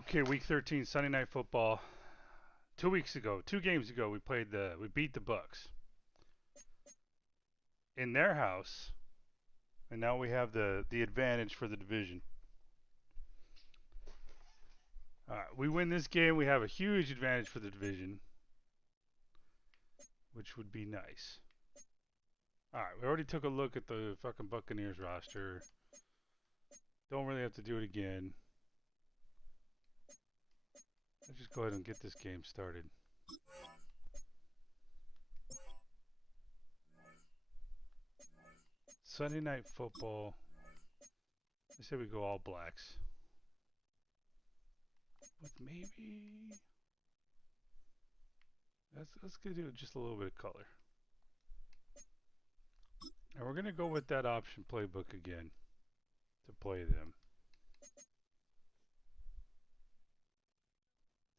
Okay, week 13, Sunday Night Football. 2 weeks ago, 2 games ago, we beat the Bucks in their house, and now we have the advantage for the division. All right, we win this game, we have a huge advantage for the division, which would be nice. All right, we already took a look at the fucking Buccaneers roster. Don't really have to do it again. Let's just go ahead and get this game started. Sunday Night Football. I say we go all blacks. With maybe... Let's do just a little bit of color. And we're going to go with that option playbook again to play them.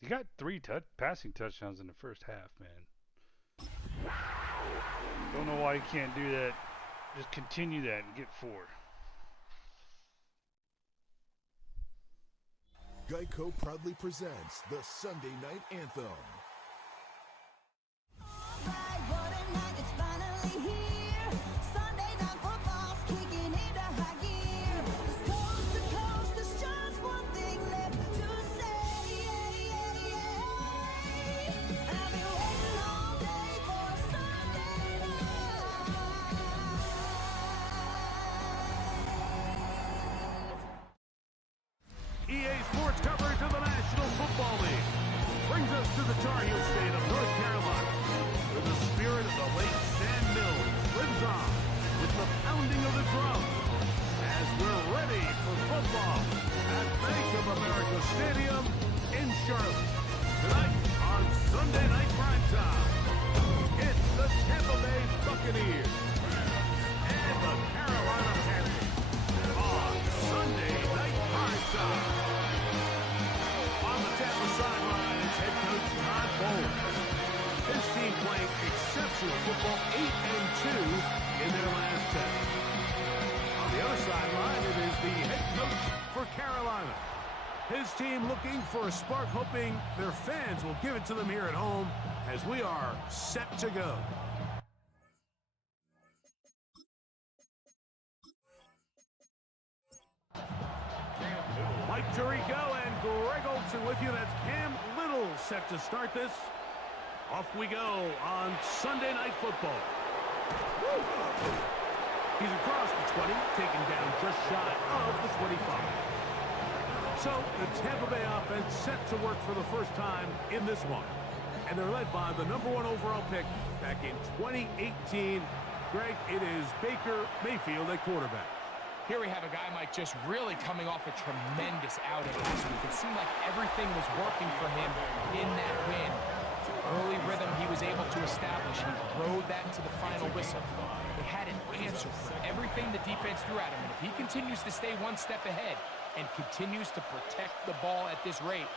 You got 3 passing touchdowns in the first half, man. Don't know why you can't do that. Just continue that and get 4. Geico proudly presents the Sunday Night Anthem. EA Sports coverage of the National Football League brings us to the Tar Heel state of North Carolina, where the spirit of the late Sam Mills lives on with the pounding of the drum as we're ready for football at Bank of America Stadium in Charlotte. Tonight on Sunday Night Primetime, it's the Tampa Bay Buccaneers and the Carolina Panthers on Sunday Night Primetime. On the Tampa sideline, it's head coach Todd Bowles. His team playing exceptional football, 8-2 in their last 10. On the other sideline, it is the head coach for Carolina. His team looking for a spark, hoping their fans will give it to them here at home as we are set to go. Mike Tirico and Greg Olsen with you. That's Cam Little set to start this. Off we go on Sunday Night Football. Woo! He's across the 20, taken down just shy of the 25. So the Tampa Bay offense set to work for the first time in this one. And they're led by the #1 overall pick back in 2018. Greg, it is Baker Mayfield at quarterback. Here we have a guy, Mike, just really coming off a tremendous outing last week. It seemed like everything was working for him in that win. Early rhythm he was able to establish. He rode that to the final whistle. They had an answer for everything the defense threw at him. And if he continues to stay one step ahead and continues to protect the ball at this rate,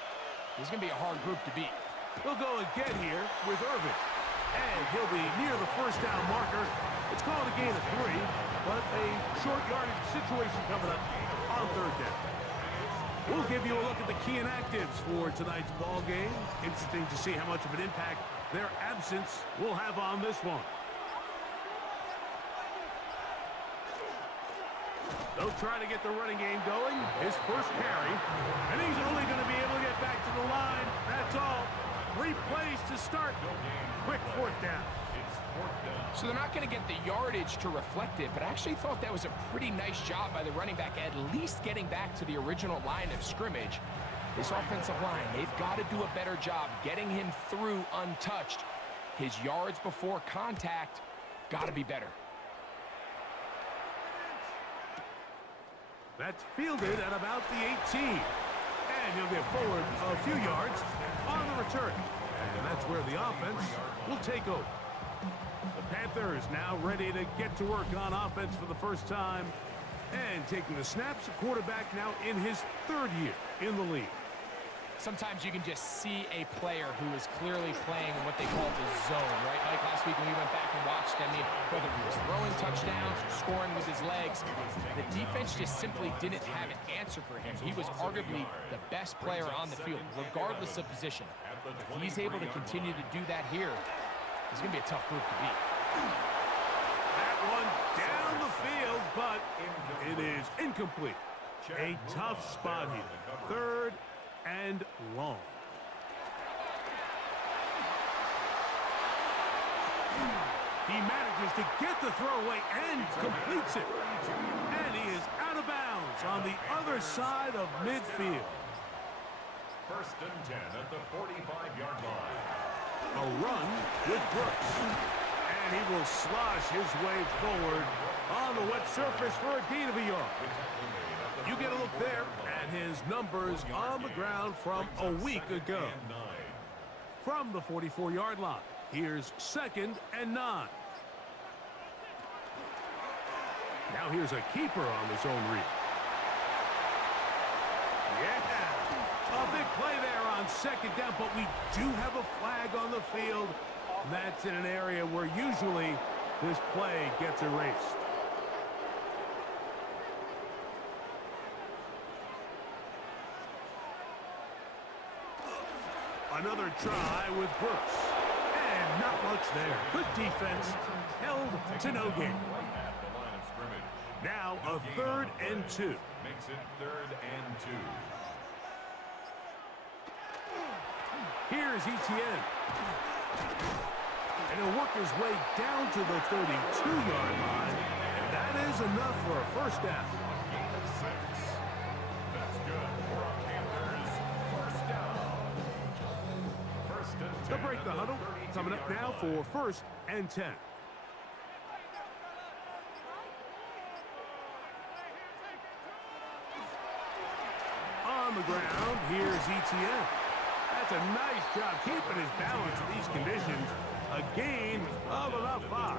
this is going to be a hard group to beat. We'll go again here with Irvin. And he'll be near the first down marker. It's called a gain of 3, but a short yardage situation coming up on third down. We'll give you a look at the key inactives for tonight's ball game. Interesting to see how much of an impact their absence will have on this one. They'll try to get the running game going. His first carry. And he's only going to be able to get back to the line. That's all. 3 plays to start. Quick 4th down. So they're not going to get the yardage to reflect it, but I actually thought that was a pretty nice job by the running back, at least getting back to the original line of scrimmage. This offensive line, they've got to do a better job getting him through untouched. His yards before contact got to be better. That's fielded at about the 18. And he'll get forward a few yards on the return. And that's where the offense will take over. The Panthers now ready to get to work on offense for the first time. And taking the snaps, a quarterback now in his 3rd year in the league. sometimes you can just see a player who is clearly playing in what they call the zone, right? Like last week when we went back and watched, I mean, whether he was throwing touchdowns or scoring with his legs, the defense just simply didn't have an answer for him. He was arguably the best player on the field, regardless of position. If he's able to continue to do that here, it's going to be a tough group to beat. That one down the field, but it is incomplete. A tough spot here. 3rd and long. He manages to get the throw away and completes it. And he is out of bounds on the other side of midfield. 1st and 10 at the 45-yard line. A run with Brooks. And he will slosh his way forward on the wet surface for a gain of a yard. You get a look there at his numbers on the ground from a week ago. From the 44-yard line, here's 2nd and 9. Now here's a keeper on the zone read. Yeah, a big play there on 2nd down, but we do have a flag on the field. That's in an area where usually this play gets erased. Another try with Brooks. And not much there. Good defense. Held to no gain. Now a 3rd and 2. Makes it 3rd and 2. Here's Etienne. And he'll work his way down to the 32-yard line. And that is enough for a 1st down. Gain of 6. That's good for a Panthers 1st down. 1st and 10. They'll break the huddle. Coming up now for 1st and 10. On the ground, here's Etienne. That's a nice job keeping his balance in these conditions. A gain of about 5.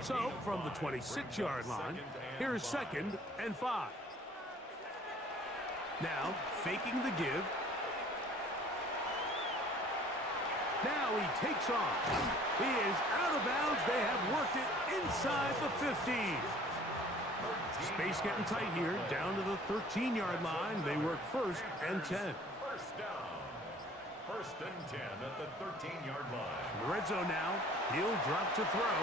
So, from the 26-yard line, here's 2nd and 5. Now, faking the give. Now he takes off. He is out of bounds. They have worked it inside the 15. Space getting tight here. Down to the 13-yard line. They work 1st and 10. 1st down. 1st and 10 at the 13-yard line. In the red zone now. He'll drop to throw.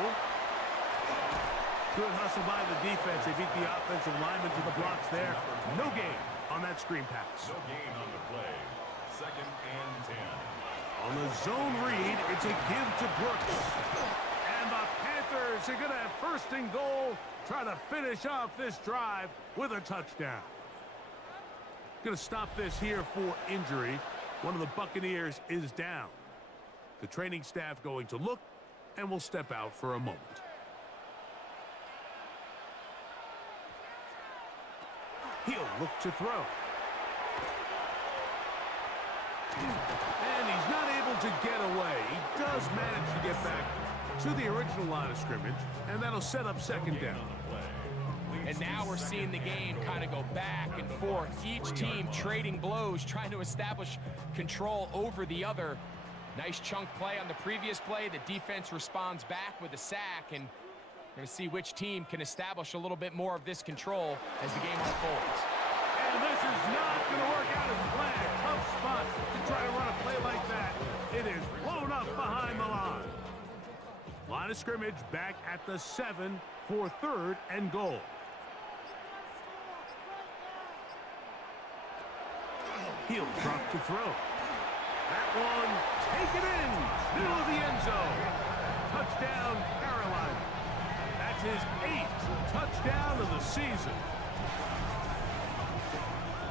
Good hustle by the defense. They beat the offensive lineman to the blocks there. No gain on that screen pass. No gain on the play. 2nd and 10. On the zone read, it's a give to Brooks. And the Panthers are going to have 1st and goal. Try to finish off this drive with a touchdown. Going to stop this here for injury. One of the Buccaneers is down. The training staff going to look and will step out for a moment. He'll look to throw. And he's not able to get away. He does manage to get back to the original line of scrimmage, and that'll set up 2nd down. And now we're seeing the game kind of go back and forth. Each team trading blows, trying to establish control over the other. Nice chunk play on the previous play. The defense responds back with a sack, and we're going to see which team can establish a little bit more of this control as the game unfolds. And this is not going to work out as planned. Tough spot to try to run a play like that. It is blown up behind the line. Line of scrimmage back at the 7 for 3rd and goal. He'll drop to throw. That one taken in, middle of the end zone. Touchdown, Carolina. That's his 8th touchdown of the season.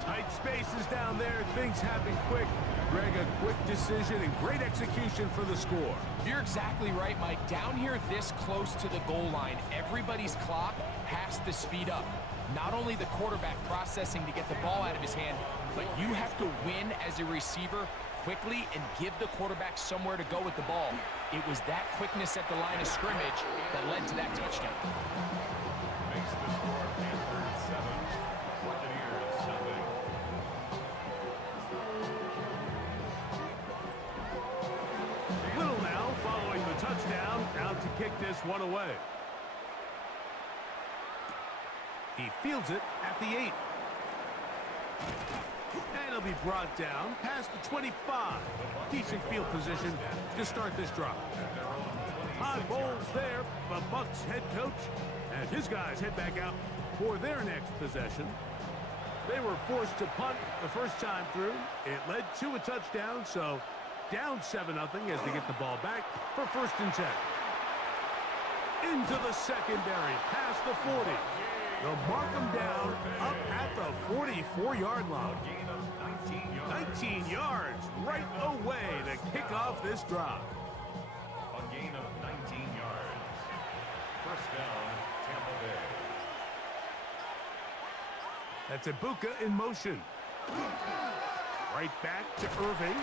Tight spaces down there. Things happen quick. Greg, a quick decision and great execution for the score. You're exactly right, Mike. Down here this close to the goal line, everybody's clock has to speed up. Not only the quarterback processing to get the ball out of his hand, but you have to win as a receiver quickly and give the quarterback somewhere to go with the ball. It was that quickness at the line of scrimmage that led to that touchdown. Makes the score Panthers 7, Buccaneers 7. kick this one away. He fields it at the 8. And he'll be brought down past the 25. Decent field position to start this drive. High bowls there, the Bucs head coach, as his guys head back out for their next possession. They were forced to punt the first time through. It led to a touchdown, so down 7-0 as they get the ball back for 1st and 10. Into the secondary, past the 40. They'll mark them down up at the 44-yard line. 19 yards right away to kick off this drive. A gain of 19 yards. First down, Tampa Bay. That's Ibuka in motion. Right back to Irving.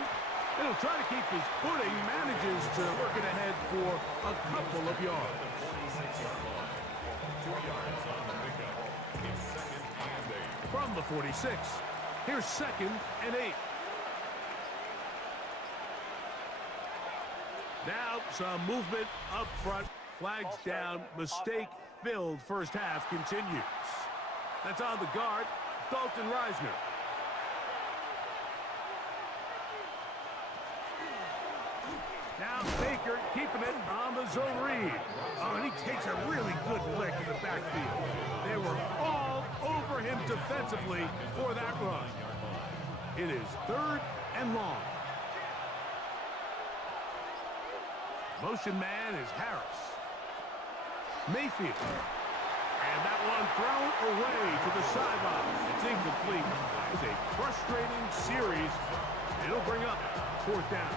And he'll try to keep his footing. Manages to work it ahead for a couple of yards. 46-yard line. 2 yards on the pickup. It's 2nd and 8. From the 46. Here's 2nd and 8. Now some movement up front. Flags down. Mistake-filled first half continues. That's on the guard, Dalton Reisner. Now Baker keeping it on the zone read. Oh, and he takes a really good lick in the backfield. They were all over him defensively for that run. It is 3rd and long. Motion man is Harris. Mayfield. And that one thrown away to the sideline. It's incomplete. It's a frustrating series. It'll bring up 4th down.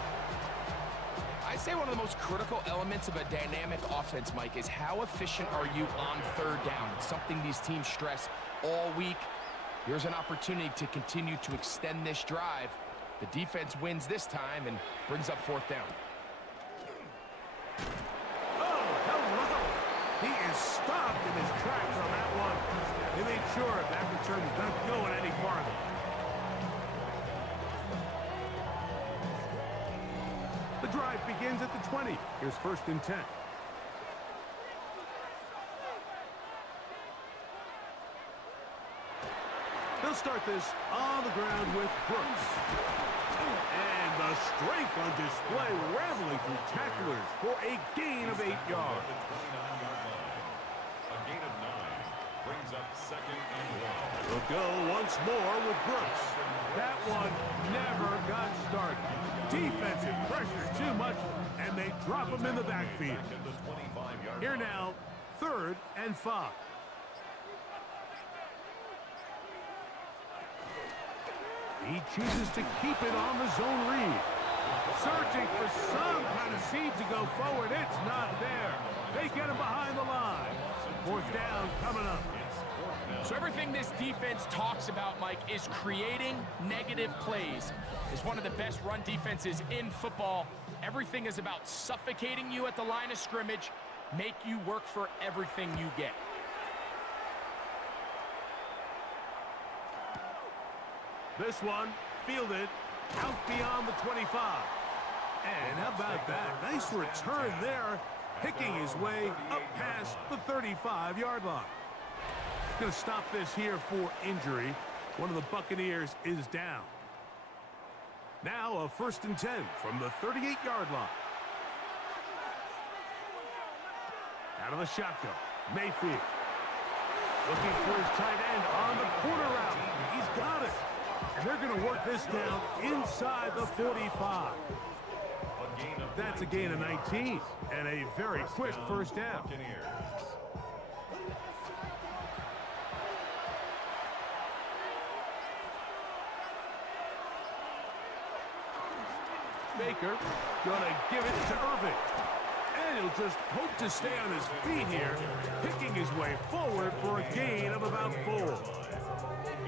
I'd say one of the most critical elements of a dynamic offense, Mike, is how efficient are you on 3rd down. It's something these teams stress all week. Here's an opportunity to continue to extend this drive. The defense wins this time and brings up 4th down. Oh, hello. He is stopped in his tracks on that one. They made sure that return is not going any farther. The drive begins at the 20. Here's 1st and 10. They'll start this on the ground with Brooks. And the strength on display, rambling through tacklers for a gain of 8 yards. A gain of 9 brings up 2nd and 1. We'll go once more with Brooks. That one never got started. Defensive pressure too much, and they drop him in the backfield. Here now, 3rd and 5. He chooses to keep it on the zone read. Searching for some kind of seed to go forward. It's not there. They get him behind the line. 4th down coming up. So everything this defense talks about, Mike, is creating negative plays. It's one of the best run defenses in football. Everything is about suffocating you at the line of scrimmage, make you work for everything you get. This one fielded out beyond the 25. And how about that? Nice return there, picking his way up past the 35-yard line. Going to stop this here for injury. One of the Buccaneers is down. Now a 1st and 10 from the 38-yard line. Out of the shotgun, Mayfield. Looking for his tight end on the corner route. He's got it. And they're going to work this down inside the 45. That's a gain of 19 and a very quick 1st down. Baker gonna give it to Irving. And he'll just hope to stay on his feet here, picking his way forward for a gain of about 4.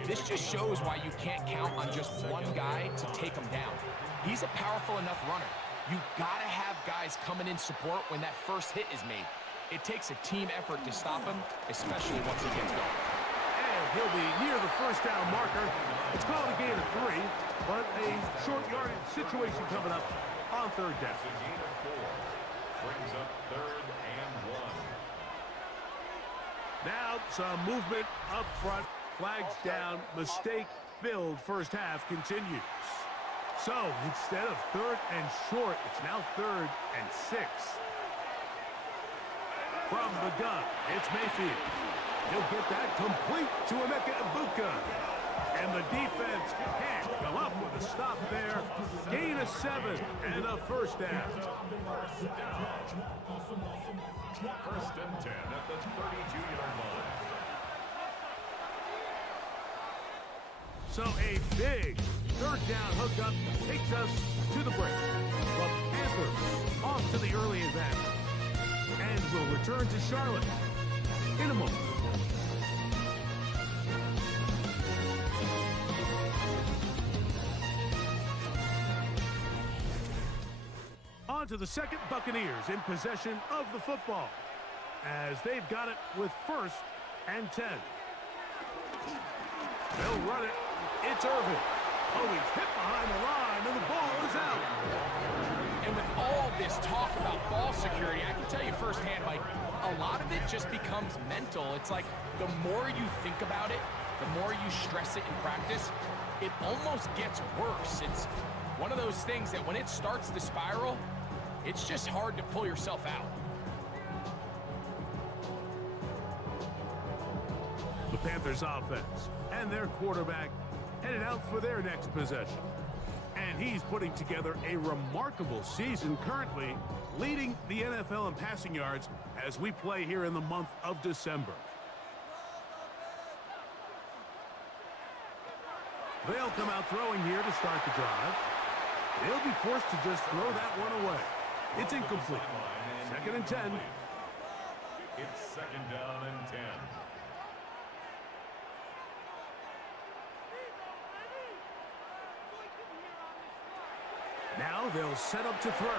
This just shows why you can't count on just one guy to take him down. He's a powerful enough runner. You gotta have guys coming in support when that first hit is made. It takes a team effort to stop him, especially once he gets going. And he'll be near the 1st down marker. It's called a gain of 3, but a short yardage situation coming up on 3rd down. Brings up 3rd and 1. Now some movement up front. Flags down. Mistake filled first half continues. So instead of 3rd and short, it's now 3rd and 6. From the gun, it's Mayfield. He'll get that complete to Emeka Ibuka. And the defense can't come up with a stop there. Gain of 7 and a first down. First and 10 at the 32-yard line. So a big 3rd down hookup takes us to the break. The Panthers off to the early advantage. And will return to Charlotte in a moment. On to the second. Buccaneers in possession of the football as they've got it with 1st and 10. They'll run it. It's Irvin. Oh, he's hit behind the line, and the ball is out. And with all this talk about ball security, I can tell you firsthand, Mike, a lot of it just becomes mental. It's like the more you think about it, the more you stress it in practice, it almost gets worse. It's one of those things that when it starts to spiral, it's just hard to pull yourself out. The Panthers offense and their quarterback headed out for their next possession. And he's putting together a remarkable season, currently leading the NFL in passing yards as we play here in the month of December. They'll come out throwing here to start the drive. They'll be forced to just throw that one away. It's incomplete. 2nd and 10. It's 2nd down and 10. Now they'll set up to throw. A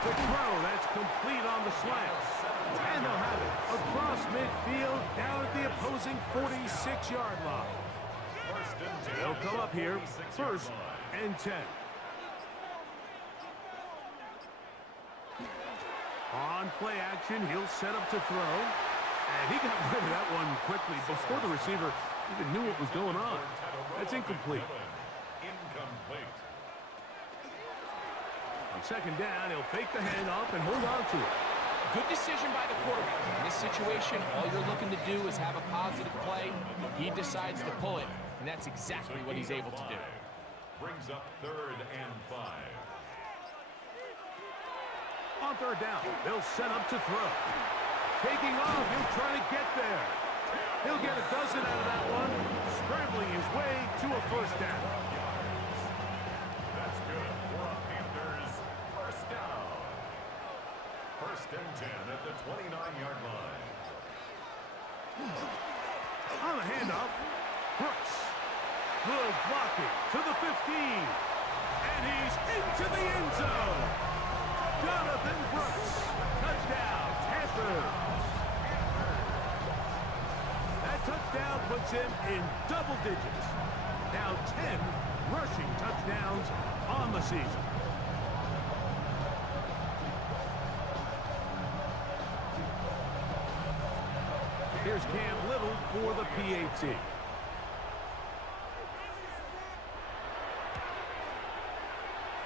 quick throw, that's complete on the slant. And they'll have it across midfield down at the opposing 46-yard line. They'll come up here 1st and 10. On play action, he'll set up to throw. And he got rid of that one quickly before the receiver even knew what was going on. That's incomplete. Incomplete. On 2nd down, he'll fake the handoff and hold on to it. Good decision by the quarterback. In this situation, all you're looking to do is have a positive play. He decides to pull it, and that's exactly what he's able to do. Brings up 3rd and 5. On 3rd down, they'll set up to throw. Taking off, he'll try to get there. He'll get a dozen out of that one, scrambling his way to a first down. That's good for a Panthers first down. 1st and 10 at the 29-yard line. On the handoff, Brooks. Good blocking to the 15. And he's into the end zone. Jonathan Brooks. Touchdown, Panthers. That touchdown puts him in double digits. Now 10 rushing touchdowns on the season. Here's Cam Little for the PAT.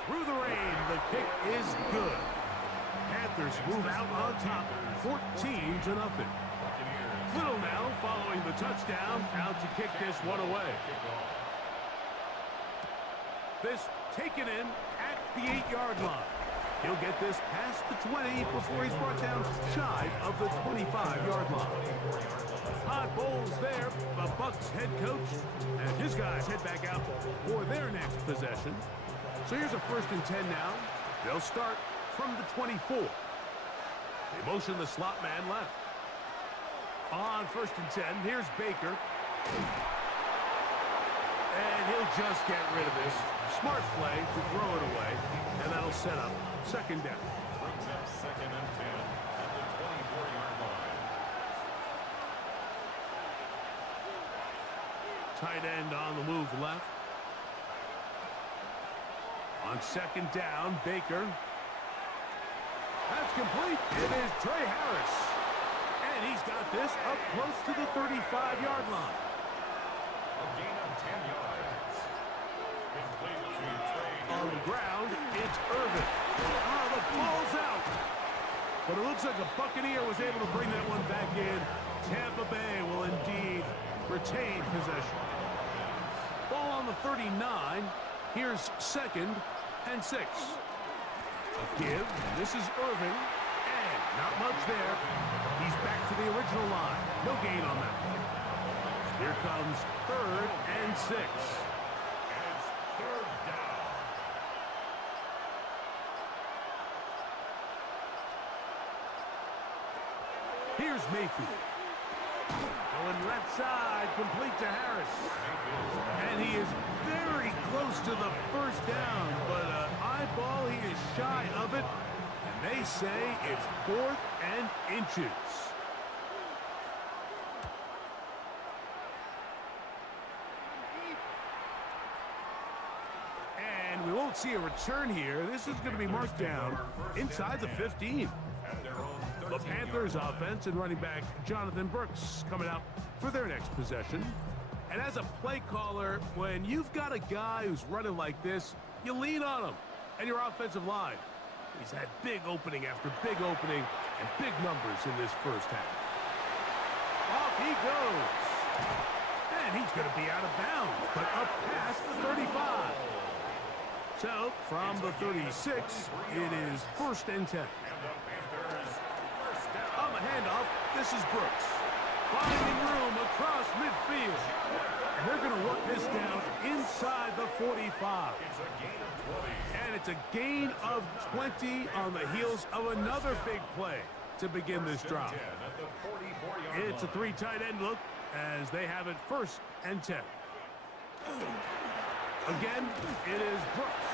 Through the rain, the kick is good. Panthers move out on top, 14-0. Little now following the touchdown, out to kick this one away. This taken in at the 8-yard line. He'll get this past the 20 before he's brought down shy of the 25-yard line. Todd Bowles there, the Bucs head coach, and his guys head back out for their next possession. So here's a 1st and 10 now. They'll start from the 24. They motion the slot man left. On 1st and 10, here's Baker. And he'll just get rid of this. Smart play to throw it away, and that'll set up 2nd down. Brings up 2nd and 10 at the 24-yard line. Tight end on the move left. On 2nd down, Baker. That's complete. It is Trey Harris. And he's got this up close to the 35-yard line. A gain of 10 yards. Complete to Trey. On the ground, it's Irvin. Oh, the ball's out. But it looks like a Buccaneer was able to bring that one back in. Tampa Bay will indeed retain possession. Ball on the 39. Here's 2nd and 6. A give. This is Irving. And not much there. He's back to the original line. No gain on that one. Here comes 3rd and 6. And it's 3rd down. Here's Mayfield. Going left side, complete to Harris. And he is very close to the 1st down, but an eyeball, he is shy of it. And they say it's 4th and inches. And we won't see a return here. This is going to be marked down inside the 15. The Panthers offense and running back Jonathan Brooks coming out for their next possession. And as a play caller, when you've got a guy who's running like this, you lean on him and your offensive line. He's had big opening after big opening and big numbers in this first half. Off he goes. And he's going to be out of bounds, but up past the 35. So, from the 36, it is 1st and 10. On the handoff, this is Brooks. Finding room across midfield. And they're going to work this down inside the 45. And it's a gain of 20 on the heels of another big play to begin this drive. It's a 3 tight end look as they have it 1st and 10. Again, it is Brooks.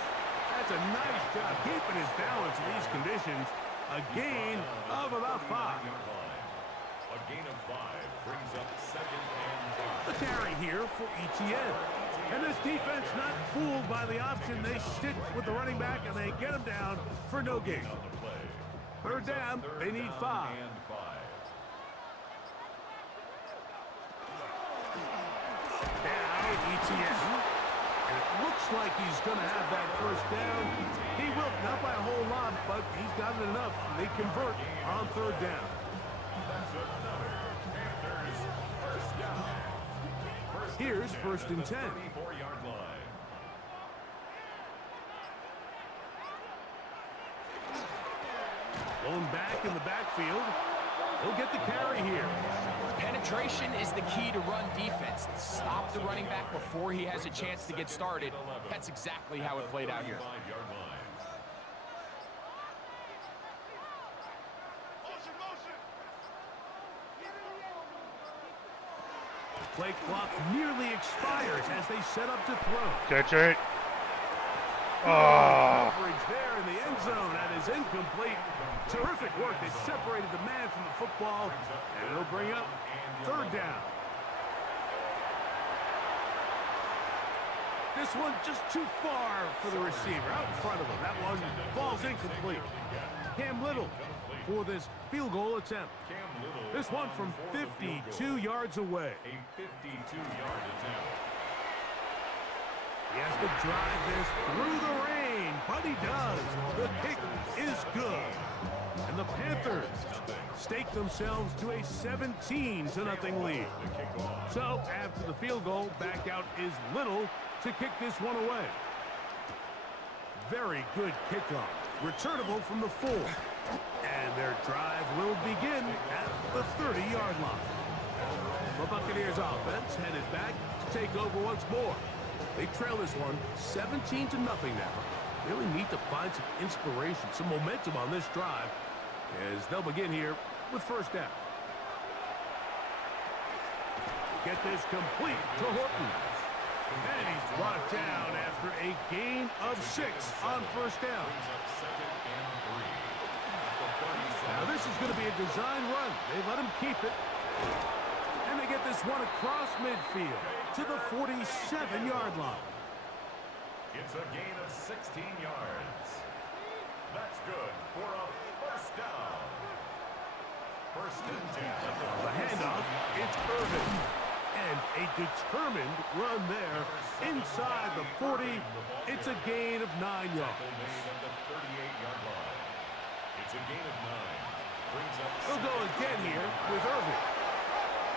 That's a nice job keeping his balance in these conditions. A gain of about 5. A gain of 5 brings up 2nd and 5. The carry here for ETN. And this defense not fooled by the option. They stick with the running back and they get him down for no gain. 3rd down, they need 5. Now ETN. And it looks like he's going to have that 1st down. He will, not by a whole lot, but he's got it enough. They convert on 3rd down. Here's 1st and 10. Going back in the backfield. He'll get the carry here. Penetration is the key to run defense. Stop the running back before he has a chance to get started. That's exactly how it played out here. Play clock nearly expires as they set up to throw. Catch it. Oh. Coverage there in the end zone. That is incomplete. Terrific work. They separated the man from the football, and it'll bring up 3rd down. This one just too far for the receiver. Out in front of him. That one falls incomplete. Cam Little for this field goal attempt. This one from 52 yards away. A 52-yard attempt. He has to drive this through the rain, but he does. The kick is good. And the Panthers stake themselves to a 17-0 lead. So, after the field goal, back out is Little to kick this one away. Very good kickoff. Returnable from the 4. And their drive will begin at the 30-yard line. The Buccaneers offense headed back to take over once more. They trail this one 17-0 now. Really need to find some inspiration, some momentum on this drive as they'll begin here with 1st down. Get this complete to Horton. And he's brought down after a gain of 6 on 1st down. Now this is going to be a design run. They let him keep it. And they get this one across midfield to the 47-yard line. It's a gain of 16 yards. That's good for a first down. First and 10. The handoff, it's Irving. And a determined run there inside the 40. It's a gain of 9 yards. Made at the 38-yard line. It's a gain of 9. Brings up. He'll go again here with Irving.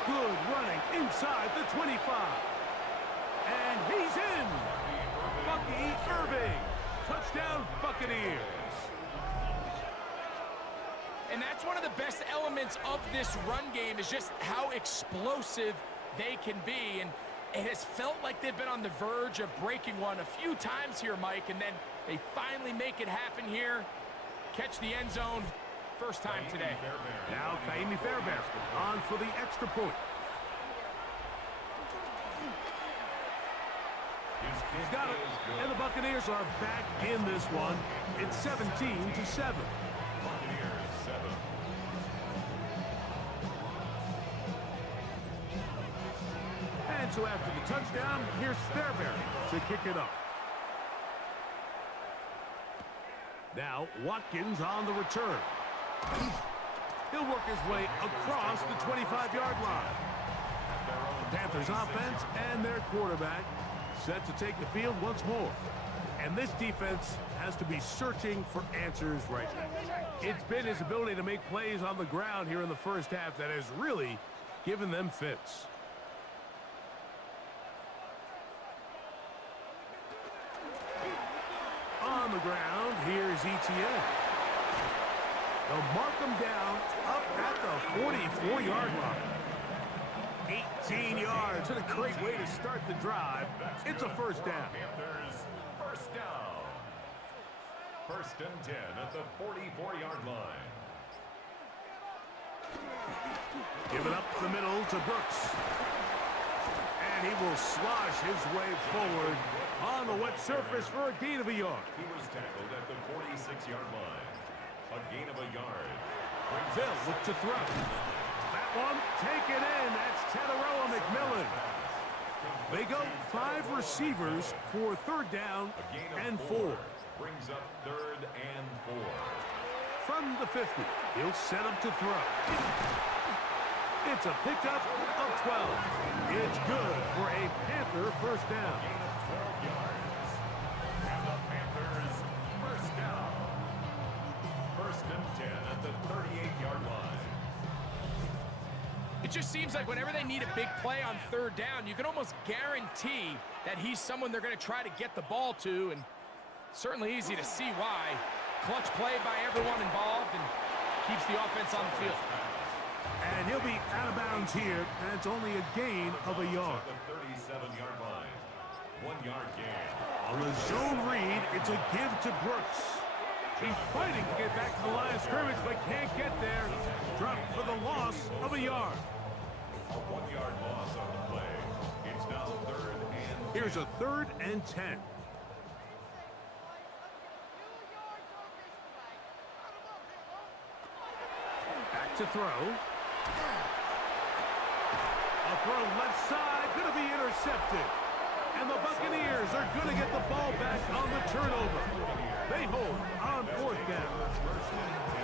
Good running inside the 25. And he's in. Bucky Irving. Touchdown, Buccaneers. And that's one of the best elements of this run game is just how explosive they can be. And it has felt like they've been on the verge of breaking one a few times here, Mike, and then they finally make it happen here. Catch the end zone. First time today. Now Kaimi Fairbairn on for the extra point. He's got it. And the Buccaneers are back in this one. It's 17-7. Buccaneers 7. And so after the touchdown, here's Fairbairn to kick it up. Now Watkins on the return. He'll work his way across the 25-yard line. The Panthers offense and their quarterback set to take the field once more. And this defense has to be searching for answers right now. It's been his ability to make plays on the ground here in the first half that has really given them fits. On the ground, here's Etienne. They'll mark him down up at the 44-yard line. 18 yards, and a great way to start the drive. It's a first down. Panthers first down. First and 10 at the 44-yard line. Give it up the middle to Brooks. And he will slosh his way forward on the wet surface for a gain of a yard. He was tackled at the 46-yard line. A gain of a yard. They'll look to throw. That one taken in. That's Tataroa McMillan. They go 5 receivers for third down A gain of and 4. 4. Brings up third and 4. From the 50, he'll set up to throw. It's a pickup of 12. It's good for a Panther first down. Gain of 12 yards. And the Panthers first down. First and 10 at the 38-yard line. It just seems like whenever they need a big play on third down, you can almost guarantee that he's someone they're going to try to get the ball to, and certainly easy to see why. Clutch play by everyone involved and keeps the offense on the field. And he'll be out of bounds here, and it's only a gain of a yard. At the 37-yard line. 1 yard gain. On the zone read, it's a give to Brooks. He's fighting to get back to the line of scrimmage, but can't get there. Dropped for the loss of a yard. A 1-yard loss on the play. It's now third and 10. Here's a 3rd and 10. Back to throw. A throw left side, going to be intercepted. And the Buccaneers are going to get the ball back on the turnover. They hold on 4th down.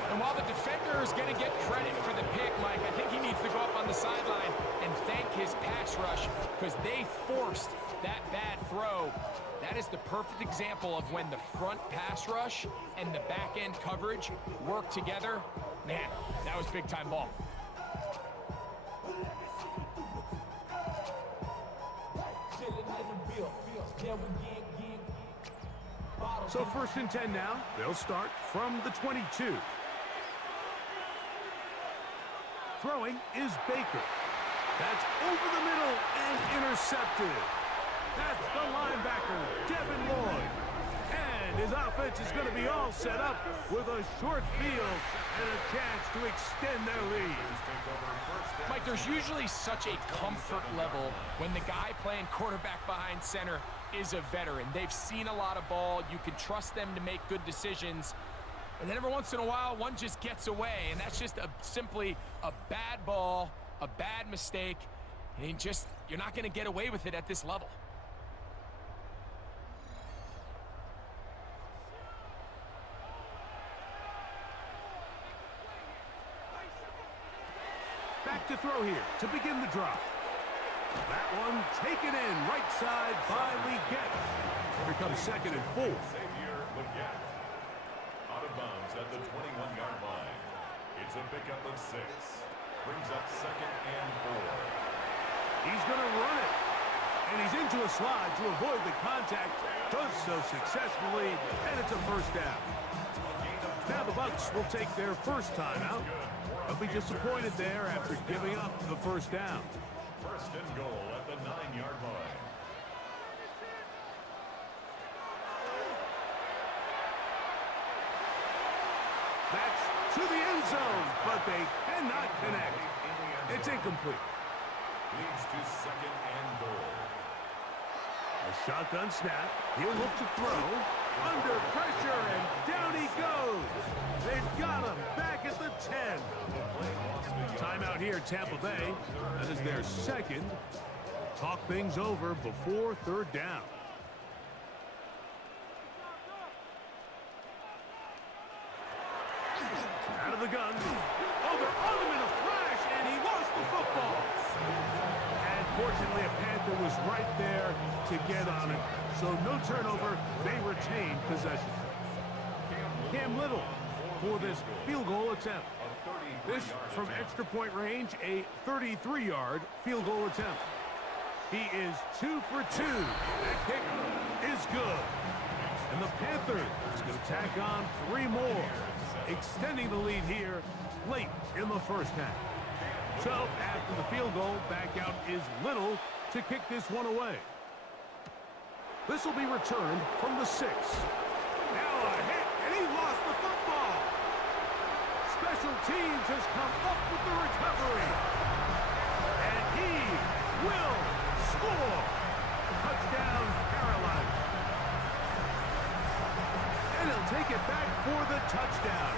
And while the defender is going to get credit for the pick, Mike, I think he needs to go up on the sideline and thank his pass rush because they forced that bad throw. That is the perfect example of when the front pass rush and the back end coverage work together. Man, that was big-time ball. So 1st and 10 now. They'll start from the 22. Throwing is Baker. That's over the middle and intercepted. That's the linebacker, Devin Lloyd. And his offense is going to be all set up with a short field and a chance to extend their lead. Mike, there's usually such a comfort level when the guy playing quarterback behind center is a veteran. They've seen a lot of ball. You can trust them to make good decisions. And then every once in a while, one just gets away. And that's just simply a bad ball, a bad mistake. And you're not going to get away with it at this level. to throw here to begin the drive. That one taken in right side by Leggett. Here comes 2nd and 4. Xavier Leggett. Out of bounds at the 21-yard line. It's a pickup of 6. Brings up 2nd and 4. He's going to run it. And he's into a slide to avoid the contact. Does so successfully, and it's a first down. Now the Bucs will take their first timeout. They'll be disappointed there after giving up the first down. First and goal at the 9-yard line. That's to the end zone, but they cannot connect. It's incomplete. Leads to 2nd and goal. A shotgun snap. He'll look to throw. Under pressure, and down he goes. They've got him back at the 10. Timeout here, Tampa Bay. That is their 2nd. Talk things over before 3rd down. Out of the gun. Oh, they're on him in a flash, and he lost the football. And fortunately, a Panther was right there to get on it. So no turnover. They retain possession. Cam Little for this field goal attempt. This from extra point range, a 33-yard field goal attempt. He is 2 for 2. That kick is good. And the Panthers is going to tack on 3 more, extending the lead here late in the first half. So after the field goal, back out is Little to kick this one away. This will be returned from the 6. Now a hit, and he lost the football. Special teams has come up with the recovery. And he will score. Touchdown, Carolina. And he'll take it back for the touchdown.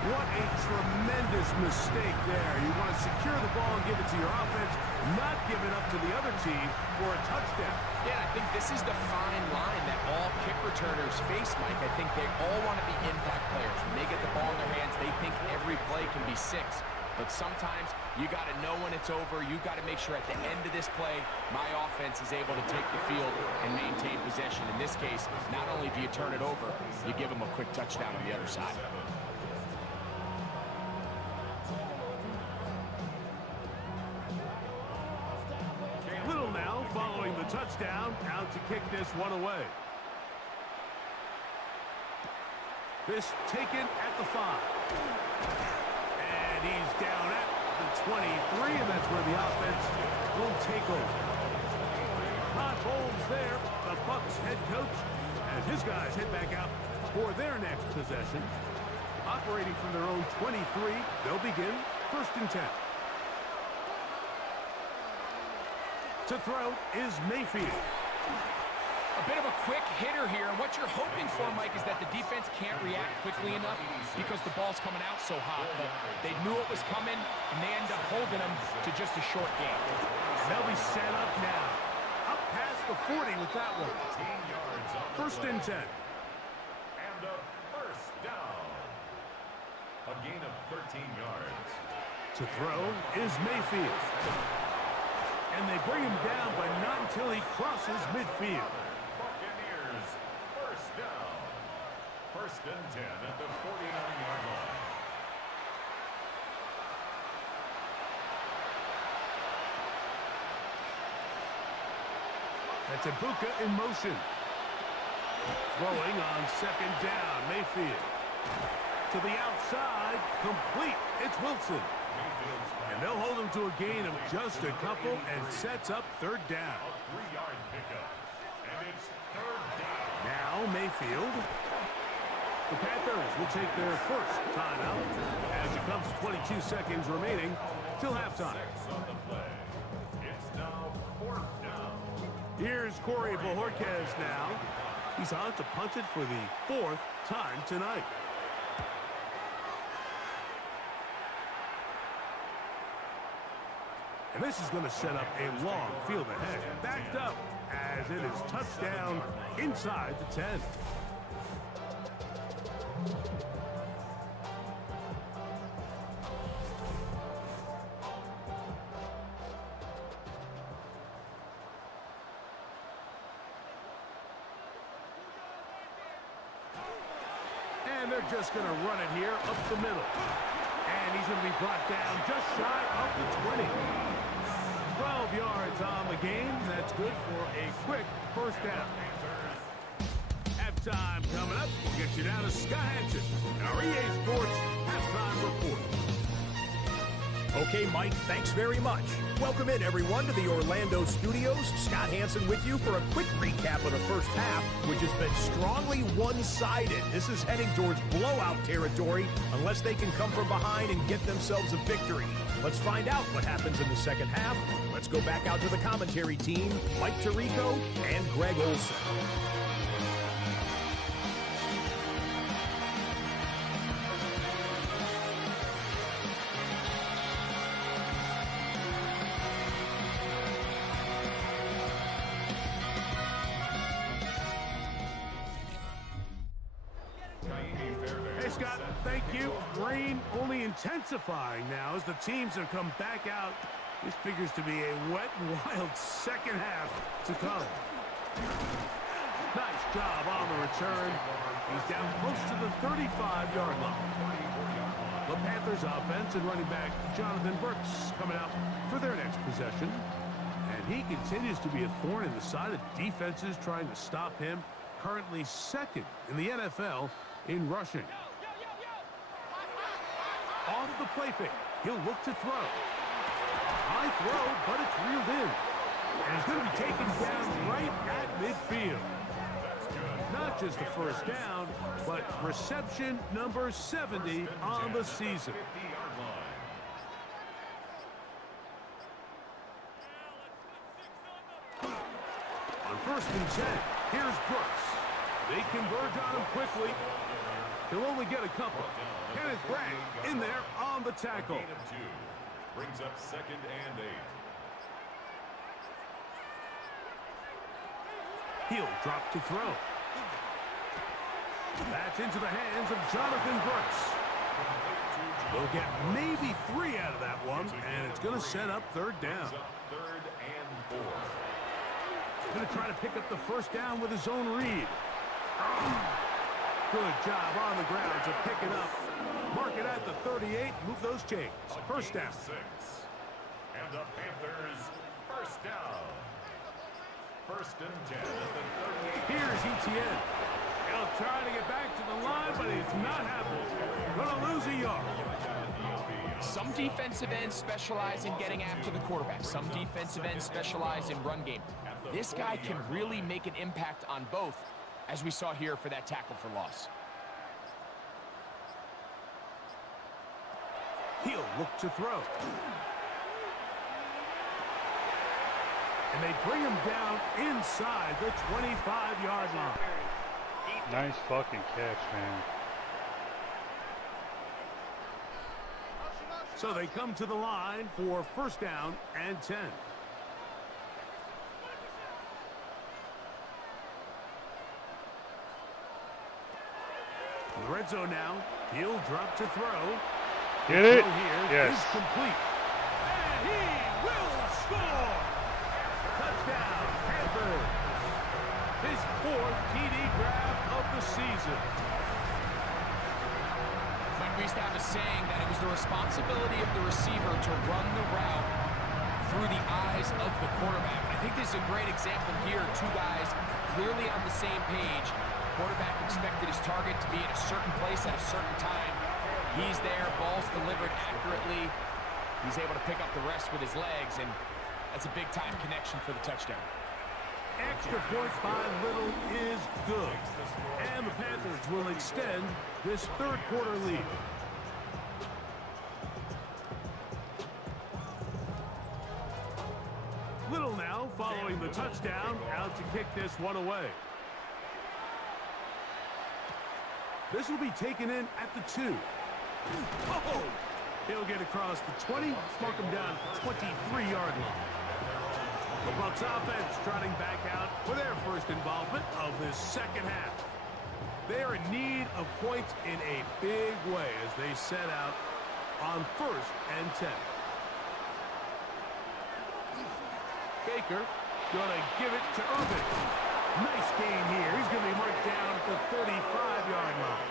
What a tremendous mistake there. You want to secure the ball and give it to your offense, not give it up to the other team for a touchdown. Yeah, I think this is the fine line that all kick returners face, Mike. I think they all want to be impact players. When they get the ball in their hands, they think every play can be 6. But sometimes you got to know when it's over. You got to make sure at the end of this play, my offense is able to take the field and maintain possession. In this case, not only do you turn it over, you give them a quick touchdown on the other side. Little now following the touchdown, out to kick this one away. This taken at the 5. And he's down at the 23, and that's where the offense will take over. Todd Bowles there, the Bucs head coach, as his guys head back out for their next possession. Operating from their own 23, they'll begin 1st and 10. To throw is Mayfield. A bit of a quick hitter here, and what you're hoping for, Mike, is that the defense can't react quickly enough because the ball's coming out so hot. But they knew it was coming, and they end up holding them to just a short game. They'll be set up now. Up past the 40 with that one. 1st and 10. And a first down. A gain of 13 yards. To throw is Mayfield. And they bring him down, but not until he crosses midfield. Buccaneers, first down. 1st and 10 at the 49-yard line. That's Ibuka in motion. Throwing on 2nd down, Mayfield. To the outside, complete. It's Wilson. And they'll hold him to a gain of just a couple and sets up 3rd down. A 3-yard pickup. And it's 3rd down. Now Mayfield. The Panthers will take their first timeout as it comes to 22 seconds remaining till halftime. 6 on the play. It's now 4th down. Here's Corey Bojorquez now. He's on to punt it for the 4th time tonight. And this is going to set up a long field ahead. Backed up as it is touchdown inside the 10. They're just going to run it here up the middle. And he's going to be brought down just shy of the 20. 12 yards on the game. That's good for a quick first down. Halftime coming up. We'll get you down to Scott Hansen and our EA Sports Halftime Report. Okay, Mike, thanks very much. Welcome in, everyone, to the Orlando studios. Scott Hansen with you for a quick recap of the first half, which has been strongly one-sided. This is heading towards blowout territory unless they can come from behind and get themselves a victory. Let's find out what happens in the second half. Let's go back out to the commentary team, Mike Tirico and Greg Olson. Scott, thank you. Rain only intensifying now as the teams have come back out. This figures to be a wet and wild second half to come. Nice job on the return. He's down close to the 35-yard line. The Panthers offense and running back Jonathan Burks coming out for their next possession. And he continues to be a thorn in the side of defenses trying to stop him. Currently second in the NFL in rushing. Off the play fake. He'll look to throw. High throw, but it's reeled in. And he's going to be taken down right at midfield. Not just a first down, but reception number 70 on the season. On 1st and 10, here's Brooks. They converge on him quickly. He'll only get a couple. Kenneth Bragg in there on the tackle. Brings up 2nd and 8. He'll drop to throw. That's into the hands of Jonathan Brooks. They'll get maybe 3 out of that one, and it's going to set up 3rd down. 3rd and 4. Going to try to pick up the first down with his own read. Good job on the ground to pick it up. Mark it at the 38. Move those chains. First down. 6. And the Panthers, first down. 1st and 10 at the 38. Here's Etienne. He'll try to get back to the line, but it's not happening. Gonna lose a yard. Some defensive ends specialize in getting after the quarterback. Some defensive ends specialize in run game. This guy can really make an impact on both, as we saw here for that tackle for loss. He'll look to throw. And they bring him down inside the 25-yard line. Nice fucking catch, man. So they come to the line for first down and 10. In the red zone now. He'll drop to throw. Get it? Here Yes. is complete. And he will score. Touchdown, Panthers. His 4th TD grab of the season. When we used to have a saying that it was the responsibility of the receiver to run the route through the eyes of the quarterback. I think this is a great example here. 2 guys clearly on the same page. Quarterback expected his target to be in a certain place at a certain time. He's there, ball's delivered accurately. He's able to pick up the rest with his legs, and that's a big-time connection for the touchdown. Extra point by Little is good. And the Panthers will extend this 3rd quarter lead. Little now following the touchdown, out to kick this one away. This will be taken in at the 2. Oh! He'll get across the 20, mark him down at the 23-yard line. The Bucs offense trotting back out for their first involvement of this second half. They are in need of points in a big way as they set out on 1st and 10. Baker gonna give it to Irvin. Nice gain here. He's gonna be marked down at the 35-yard line.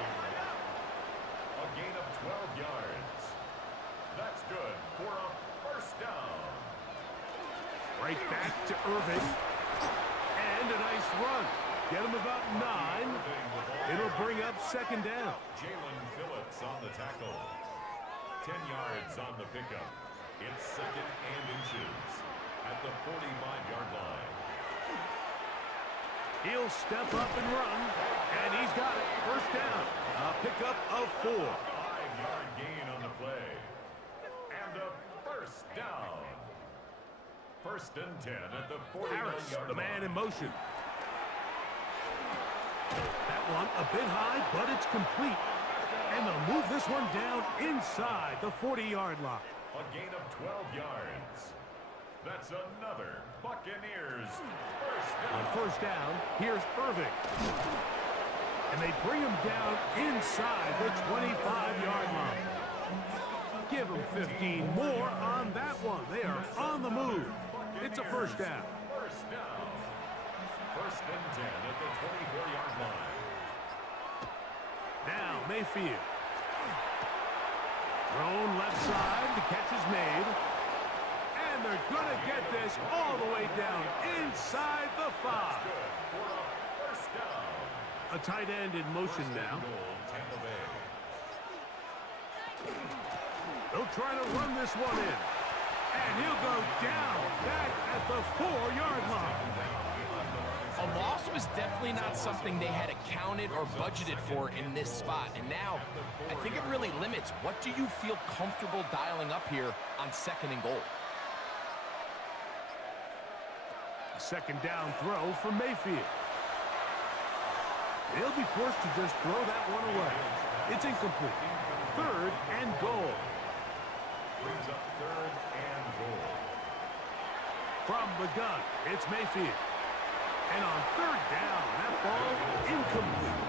Irving. And a nice run. Get him about 9. It'll bring up second down. Jalen Phillips on the tackle. 10 yards on the pickup. It's second and inches at the 45-yard line. He'll step up and run, and he's got it. First down. A pickup of 4. 5-yard gain on the play. And a first down. First and 10 at the 49-yard line. Harris, the man in motion. That one a bit high, but it's complete. And they'll move this one down inside the 40-yard line. A gain of 12 yards. That's another Buccaneers first down. On first down, here's Irving. And they bring him down inside the 25-yard line. Give him 15 more on that one. They are on the move. It's a first down. First down. First and 10 at the 24-yard line. Now Mayfield. Thrown left side. The catch is made. And they're going to get this all the way down inside the 5. Good for a first down. A tight end in motion now. Goal, Tampa Bay. They'll try to run this one in. And he'll go down back at the 4-yard line. A loss was definitely not something they had accounted or budgeted for in this spot. And now, I think it really limits what do you feel comfortable dialing up here on second and goal. Second down throw for Mayfield. They'll be forced to just throw that one away. It's incomplete. Third and goal. Brings up third and goal. From the gun, it's Mayfield. And on third down, that ball incomplete.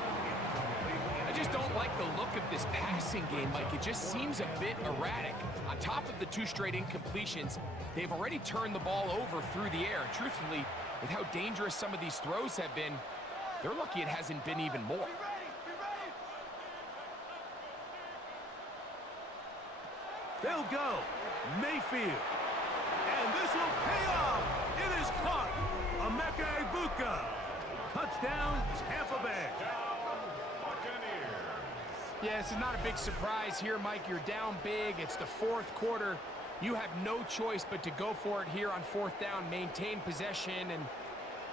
I just don't like the look of this passing game, Mike. It just seems a bit erratic. On top of the 2 straight incompletions, they've already turned the ball over through the air. Truthfully, with how dangerous some of these throws have been, they're lucky it hasn't been even more. They'll go. Mayfield. And this will pay off. It is caught. Ibuka. Touchdown, Tampa Bay. Yeah, this is not a big surprise here, Mike. You're down big. It's the 4th quarter. You have no choice but to go for it here on 4th down, maintain possession, and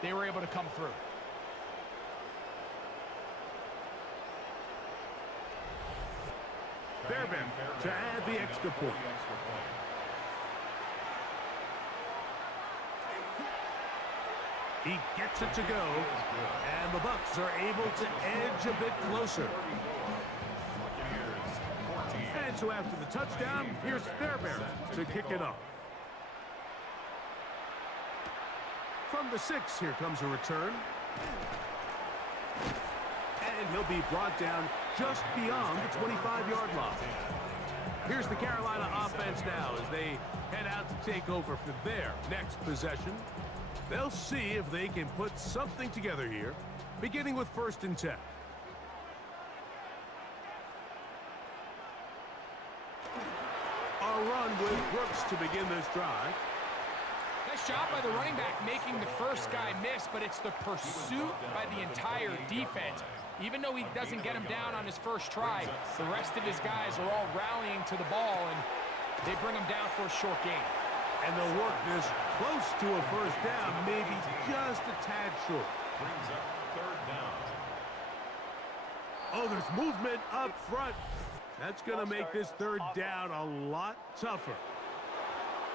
they were able to come through. Fairbairn to add the extra point. He gets it to go, and the Bucs are able to edge a bit closer. And so after the touchdown, here's Fairbairn to kick it off. From the 6, here comes a return. And he'll be brought down just beyond the 25-yard line. Here's the Carolina offense now as they head out to take over for their next possession. They'll see if they can put something together here, beginning with 1st and 10. A run with Brooks to begin this drive. Nice job by the running back making the first guy miss, but it's the pursuit by the entire defense. Even though he doesn't get him down on his first try, the rest of his guys are all rallying to the ball, and they bring him down for a short gain. And they'll work this close to a first down, maybe just a tad short. Brings up third down. Oh, there's movement up front. That's going to make this third down a lot tougher.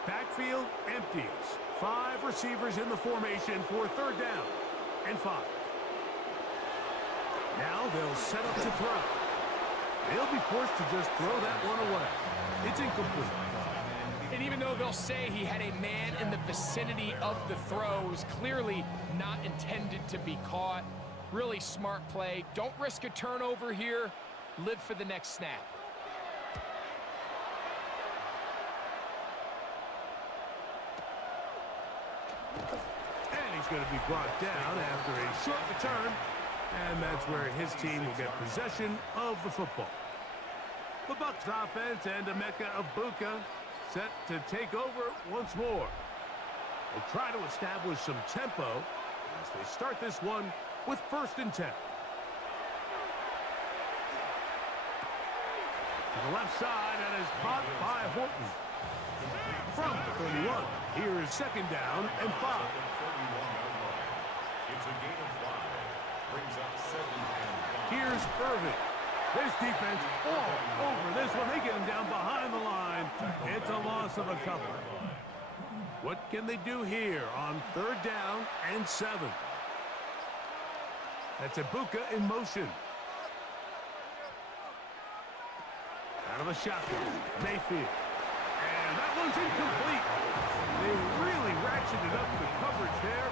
Backfield empties. 5 receivers in the formation for 3rd down and 5. Now they'll set up to throw. They'll be forced to just throw that one away. It's incomplete. And even though they'll say he had a man in the vicinity of the throws, clearly not intended to be caught. Really smart play. Don't risk a turnover here. Live for the next snap. And he's going to be brought down after a short return. And that's where his team will get possession of the football. The Bucs offense and Emeka Ibuka set to take over once more. They'll try to establish some tempo as they start this one with 1st and 10. To the left side, and is caught by Horton. From the 31, here's 2nd down and 5. It's a gain of 5. Brings up 2nd and 5. Here's Irving. This defense all over this one. They get him down behind the line. It's a loss of a couple. What can they do here on 3rd down and 7? That's Ibuka in motion. Out of the shotgun, Mayfield. And that one's incomplete. They really ratcheted up the coverage there.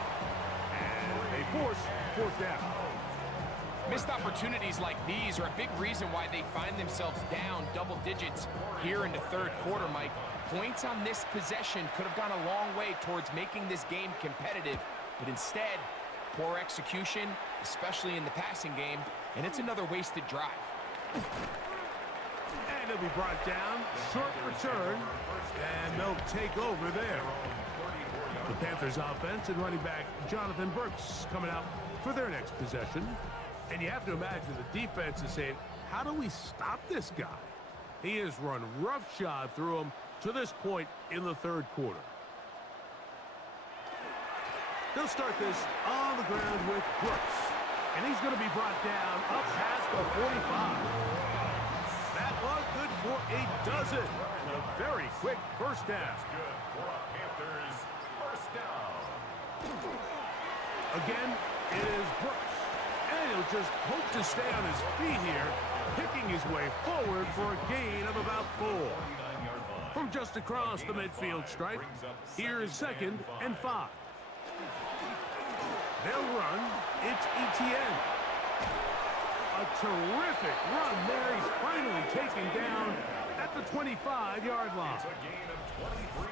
And they force 4th down. Missed opportunities like these are a big reason why they find themselves down double digits here in the 3rd quarter, Mike. Points on this possession could have gone a long way towards making this game competitive, but instead, poor execution, especially in the passing game, and it's another wasted drive. And he'll be brought down, short return, and they'll take over there. The Panthers offense and running back Jonathan Brooks coming out for their next possession. And you have to imagine the defense is saying, how do we stop this guy? He has run roughshod through him to this point in the 3rd quarter. They'll start this on the ground with Brooks. And he's going to be brought down up past the 45. That one good for a dozen. And a very quick 1st down. Good for a Panthers 1st down. Again, it is Brooks. And he'll just hope to stay on his feet here, picking his way forward for a gain of about 4. From just across the midfield stripe, here's 2nd and 5. They'll run. It's Etienne. A terrific run there. He's finally taken down at the 25-yard line.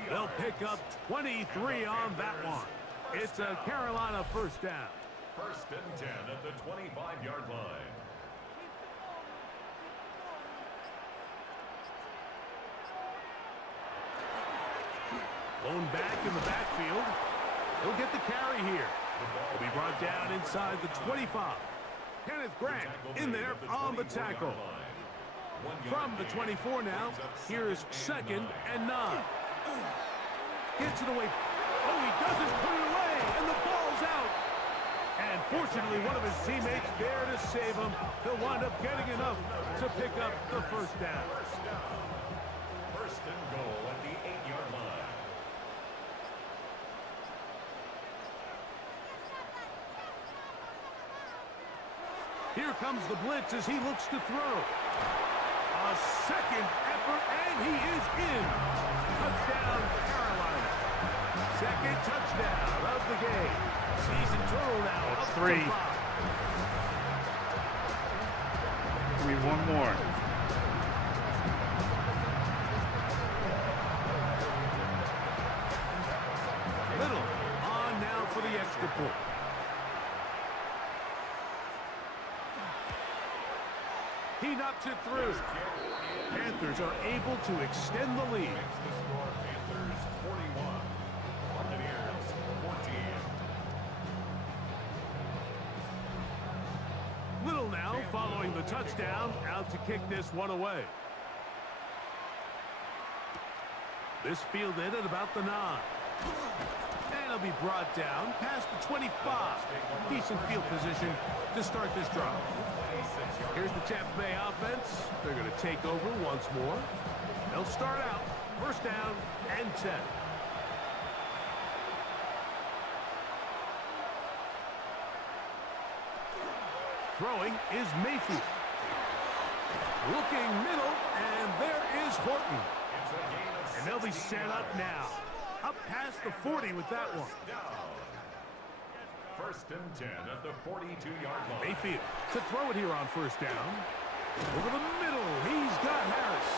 They'll pick up 23 on that one. It's a Carolina 1st down. 1st and 10 at the 25-yard line. Blown back in the backfield. He'll get the carry here. He'll be brought down inside the 25. Kenneth Grant in there on the tackle. From the 24 now, here's 2nd and 9. Gets it away. Oh, he doesn't put it away, and the ball's out. And fortunately, one of his teammates there to save him. He'll wind up getting enough to pick up the 1st down. 1st and goal at the 8-yard line. Here comes the blitz as he looks to throw. A 2nd effort, and he is in. Touchdown, Carolina. 2nd touchdown of the game. Season total now That's up 3. to 5. We need one more. Little on now for the extra point. He knocks it through. Panthers are able to extend the lead. The score, Panthers 41. Buccaneers 14. Little now following the touchdown, out to kick this one away. This fielded at about the 9. And he'll be brought down past the 25. Decent field position to start this drive. Here's the Tampa Bay offense. They're going to take over once more. They'll start out 1st down and 10. Throwing is Mayfield. Looking middle, and there is Horton. And they'll be set up now. Up past the 40 with that one. 1st and 10 at the 42-yard line. Mayfield to throw it here on 1st down. Over the middle, he's got Harris.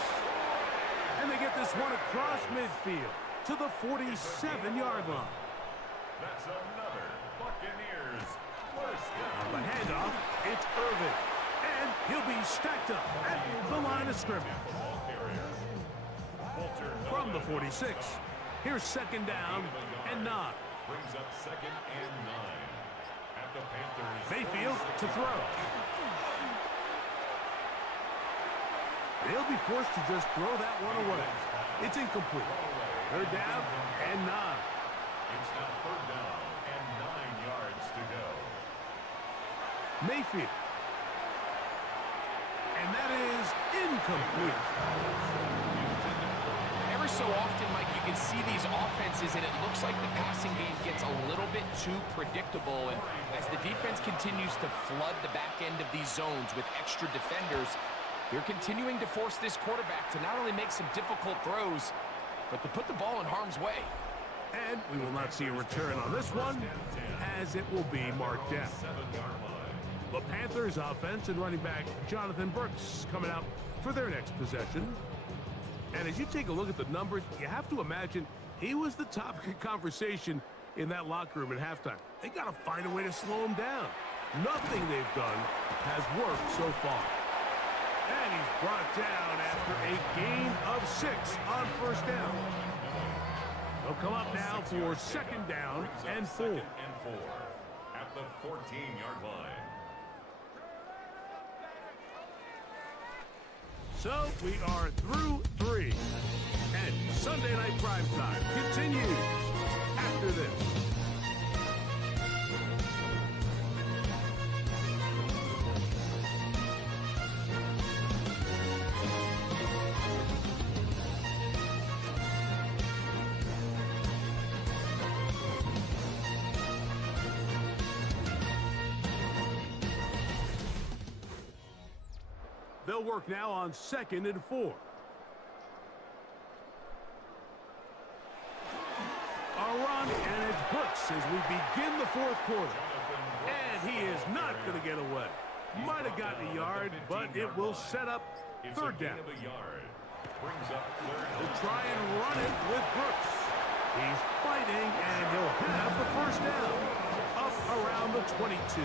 And they get this one across midfield to the 47-yard line. That's another Buccaneers 1st down. On the handoff, it's Irving. And he'll be stacked up at the line of scrimmage. Ball carrier. Walter From the 46, Here's second down and 9. Brings up second and 9. At the Panthers. Mayfield to throw. They'll be forced to just throw that one away. It's incomplete. Third down and 9. It's now third down and 9 yards to go. Mayfield. And that is incomplete. Every so often, Mike, you can see these offenses, and it looks like the passing game gets a little bit too predictable. And as the defense continues to flood the back end of these zones with extra defenders, they're continuing to force this quarterback to not only make some difficult throws, but to put the ball in harm's way. And we will not see a return on this one, as it will be marked down. The Panthers offense and running back Jonathan Brooks coming out for their next possession. And as you take a look at the numbers, you have to imagine he was the topic of conversation in that locker room at halftime. They got to find a way to slow him down. Nothing they've done has worked so far. And he's brought down after a gain of 6 on first down. They'll come up now for second down and 4. At the 14-yard line. So we are through 3. And Sunday Night Primetime continues after this. They'll work now on second and 4. A run, and it's Brooks as we begin the fourth quarter. And he is not going to get away. Might have gotten a yard, but it will set up third down. He'll try and run it with Brooks. He's fighting, and he'll have the first down. Up around the 22.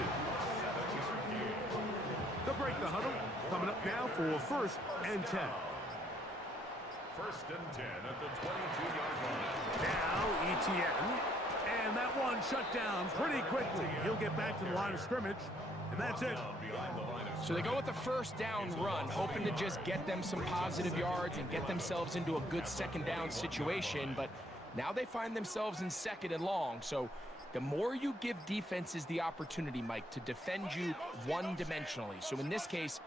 They'll break the huddle. Coming up now for first and 10. First and 10 at the 22-yard line. Now Etienne. And that one shut down pretty quickly. He'll get back to the line of scrimmage. And that's it. So they go with the first down run, hoping to just get them some positive yards and get themselves into a good second down situation. But now they find themselves in second and long. So the more you give defenses the opportunity, Mike, to defend you one-dimensionally. So in this case,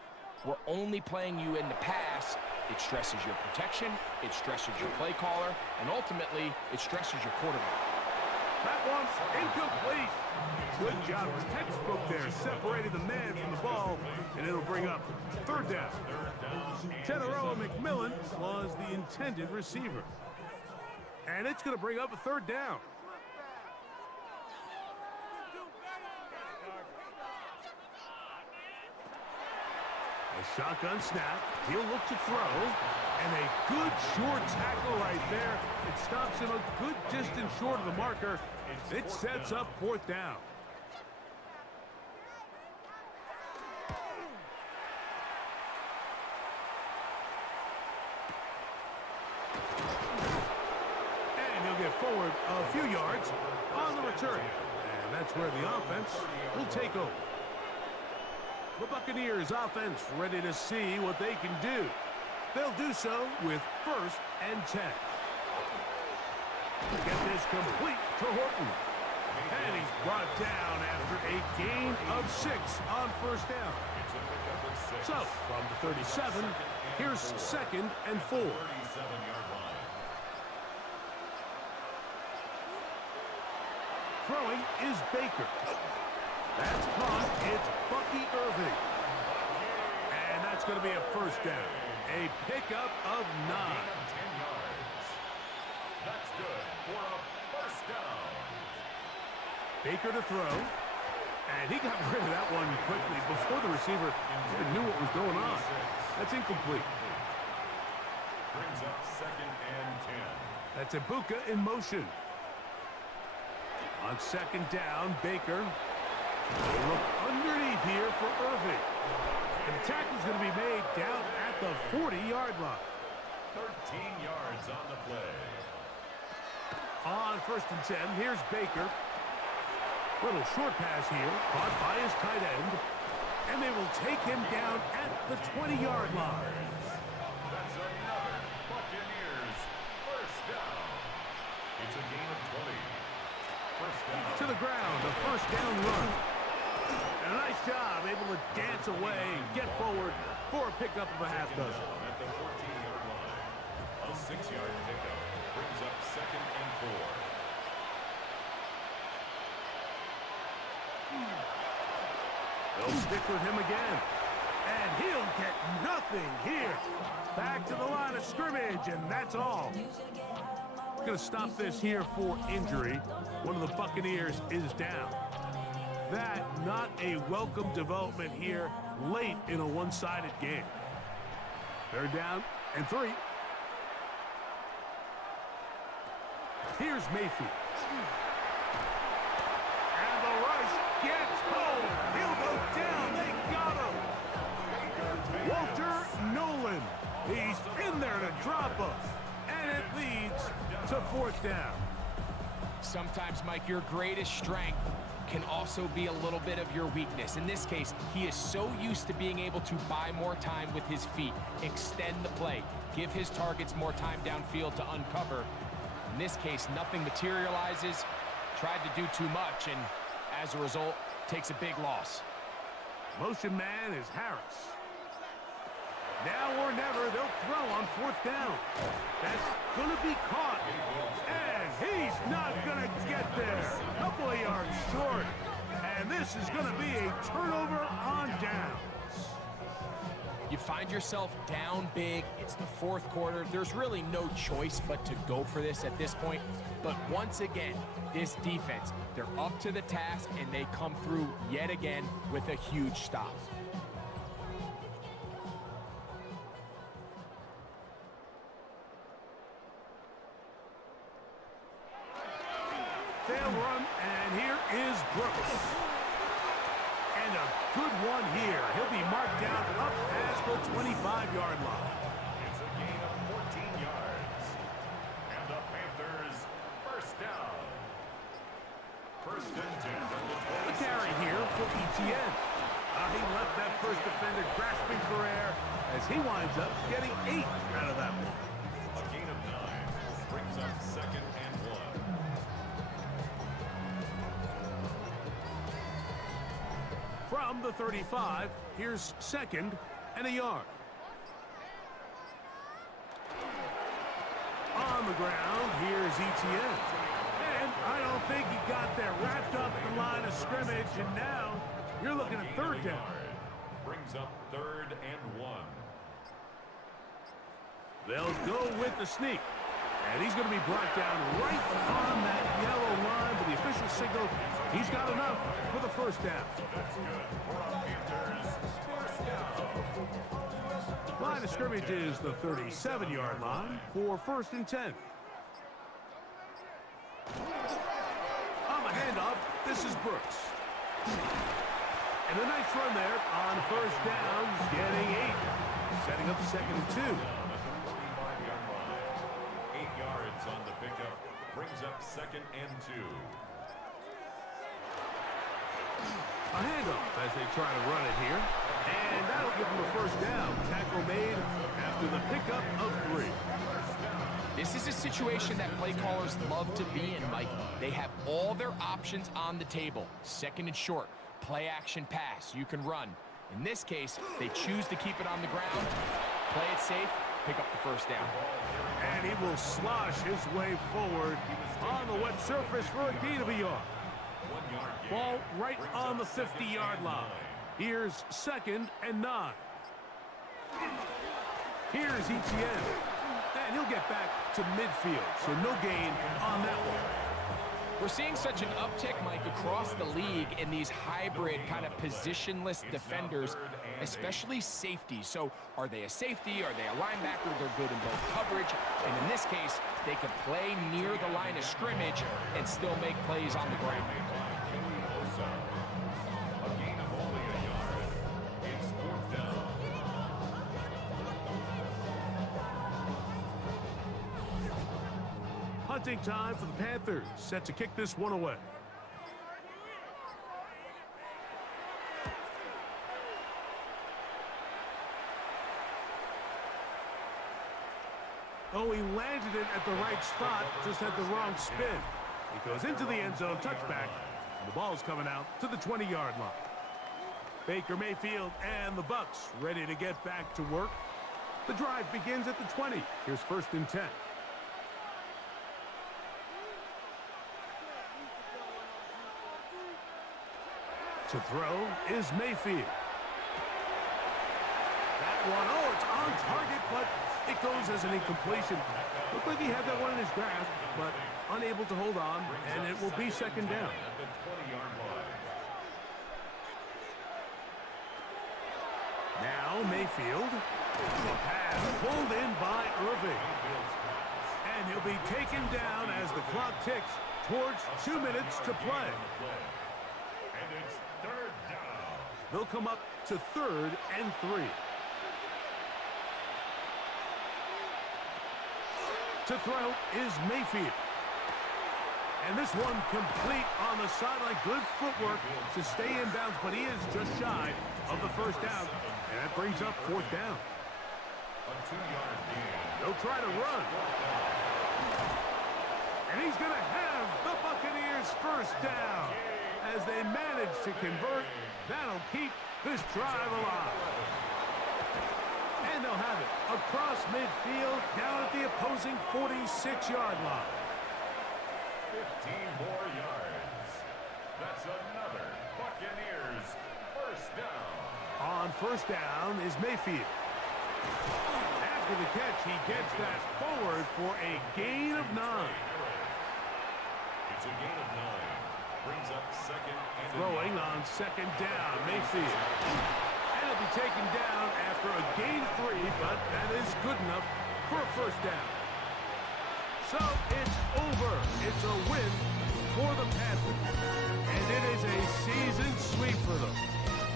we're only playing you in the pass. It stresses your protection, it stresses your play caller, and ultimately, it stresses your quarterback. That one's incomplete. Good job. Textbook there, separating the man from the ball, and it'll bring up third down. Teteroa McMillan was the intended receiver. And it's going to bring up a third down. A shotgun snap. He'll look to throw. And a good short tackle right there. It stops him a good distance short of the marker. It sets up fourth down. And he'll get forward a few yards on the return. And that's where the offense will take over. The Buccaneers offense ready to see what they can do. They'll do so with first and 10. Get this complete to Horton. And he's brought down after a gain of 6 on first down. So, from the 37, here's second and 4. Throwing is Baker. That's caught. It's Bucky Irving. And that's going to be a first down. A pickup of 9. That's good for a first down. Baker to throw. And he got rid of that one quickly before the receiver even knew what was going on. That's incomplete. Brings up second and 10. That's Ibuka in motion. On second down, Baker. They look underneath here for Irving. And the tackle's going to be made down at the 40-yard line. 13 yards on the play. On 1st and 10, here's Baker. Little short pass here, caught by his tight end. And they will take him down at the 20-yard line. That's another Buccaneers first down. It's a gain of 20. First down. To the ground, a first down run. And a nice job, able to dance away, get forward for a pickup of a half dozen. At the 14-yard line. A 6-yard pickup brings up 2nd and 4. They'll stick with him again. And he'll get nothing here. Back to the line of scrimmage, and that's all. Going to stop this here for injury. One of the Buccaneers is down. That not a welcome development here late in a one-sided game. 3rd down and 3. Here's Mayfield. And the rush gets home. He'll go down. They got him. Walter Nolan. He's in there to drop him. And it leads to 4th down. Sometimes, Mike, your greatest strength can also be a little bit of your weakness. In this case, he is so used to being able to buy more time with his feet, extend the play, give his targets more time downfield to uncover. In this case, nothing materializes, tried to do too much, and as a result, takes a big loss. Motion man is Harris. Now or never, they'll throw on 4th down. That's going to be caught. And he's not going to get there. A couple of yards short. And this is going to be a turnover on downs. You find yourself down big. It's the 4th quarter. There's really no choice but to go for this at this point. But once again, this defense, they're up to the task, and they come through yet again with a huge stop. They'll run, and here is Brooks. And a good one here. He'll be marked down up past the 25-yard line. It's a gain of 14 yards. And the Panthers first down. 1st and 10 from the 26. A carry here for ETN. He left that first defender grasping for air as he winds up getting 8 out of that one. A gain of 9 brings up 2nd and 1. From the 35, here's 2nd and a yard. On the ground, here's ETN. And I don't think he got there wrapped up at the line of scrimmage, and now you're looking at 3rd down. Brings up 3rd and 1. They'll go with the sneak. And he's going to be brought down right on that yellow line, but the official signal, he's got enough for the 1st down. That's good for a Panthers first down. Line of scrimmage is the 37-yard line for 1st and 10. On the handoff, this is Brooks. And a nice run there on 1st down, getting 8. Setting up 2nd and 2. On the pickup brings up 2nd and 2. A handoff as they try to run it here. And that'll give them a 1st down. Tackle made after the pickup of 3. This is a situation that play callers love to be in, Mike. They have all their options on the table. 2nd and short, play action pass, you can run. In this case, they choose to keep it on the ground, play it safe, pick up the 1st down. And he will slosh his way forward on the wet surface for a gain of a yard. 1 yard gain. Ball right Brings on the up 50-yard 2nd line. and 9. Here's 2nd and 9. Here's ETN. And he'll get back to midfield, so no gain on that one. We're seeing such an uptick, Mike, across the league in these hybrid kind of positionless defenders, especially safety. So are they a safety? Are they a linebacker? They're good in both coverage. And in this case, they can play near the line of scrimmage and still make plays on the ground. A gain of only a yard. It's 4th down. Punting time for the Panthers, set to kick this one away. Oh, he landed it at the right spot, just had the wrong spin. He goes into the end zone, touchback, and the ball's coming out to the 20-yard line. Baker Mayfield and the Bucs ready to get back to work. The drive begins at the 20. Here's 1st and 10. To throw is Mayfield. That one, oh, it's on target, but it goes as an incompletion. Looked like he had that one in his grasp, but unable to hold on, and it will be 2nd down. Now Mayfield. The pass pulled in by Irving. And he'll be taken down as the clock ticks towards 2 minutes to play. And it's 3rd down. They'll come up to 3rd and 3. To throw is Mayfield. And this one complete on the sideline. Good footwork to stay in bounds, but he is just shy of the 1st down. And that brings up 4th down. A 2-yard gain. They'll try to run. And he's going to have the Buccaneers 1st down. As they manage to convert, that'll keep this drive alive. And they'll have it across midfield, down at the opposing 46-yard line. 15 more yards. That's another Buccaneers 1st down. On 1st down is Mayfield. After the catch, he gets that forward for a gain of 9. It's a gain of 9. Brings up 2nd and Throwing on 2nd down, Mayfield. And he'll be taken down after a gain of 3, but that is good enough for a 1st down. So it's over. It's a win for the Panthers. And it is a season sweep for them.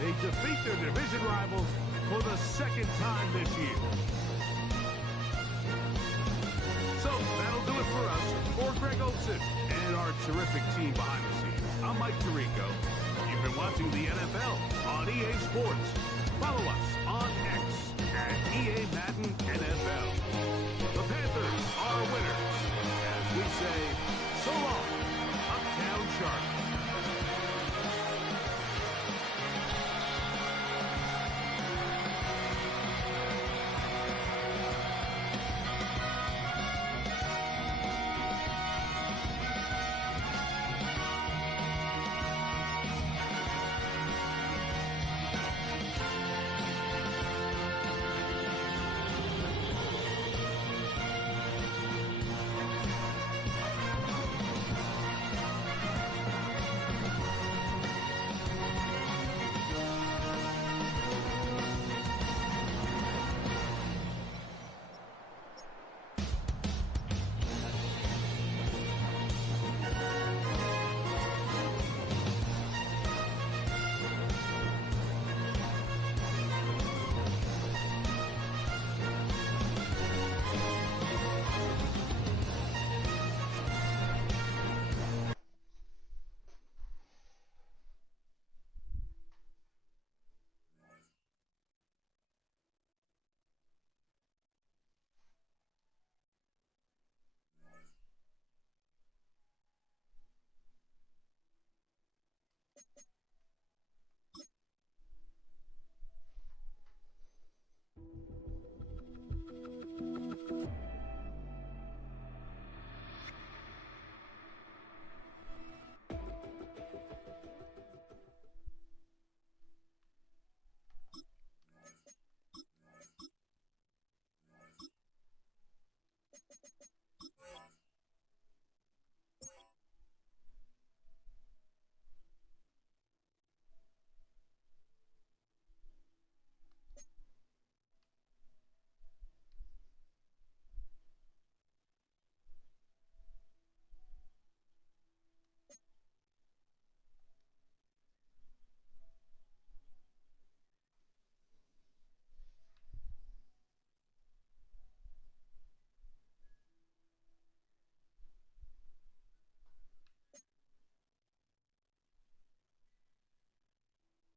They defeat their division rivals for the 2nd time this year. So that'll do it for us. For Greg Olson and our terrific team behind the scenes, I'm Mike Tirico. You've been watching the NFL on EA Sports. Follow us on X at EA Madden NFL. The Panthers are winners. As we say, so long, Uptown Sharks.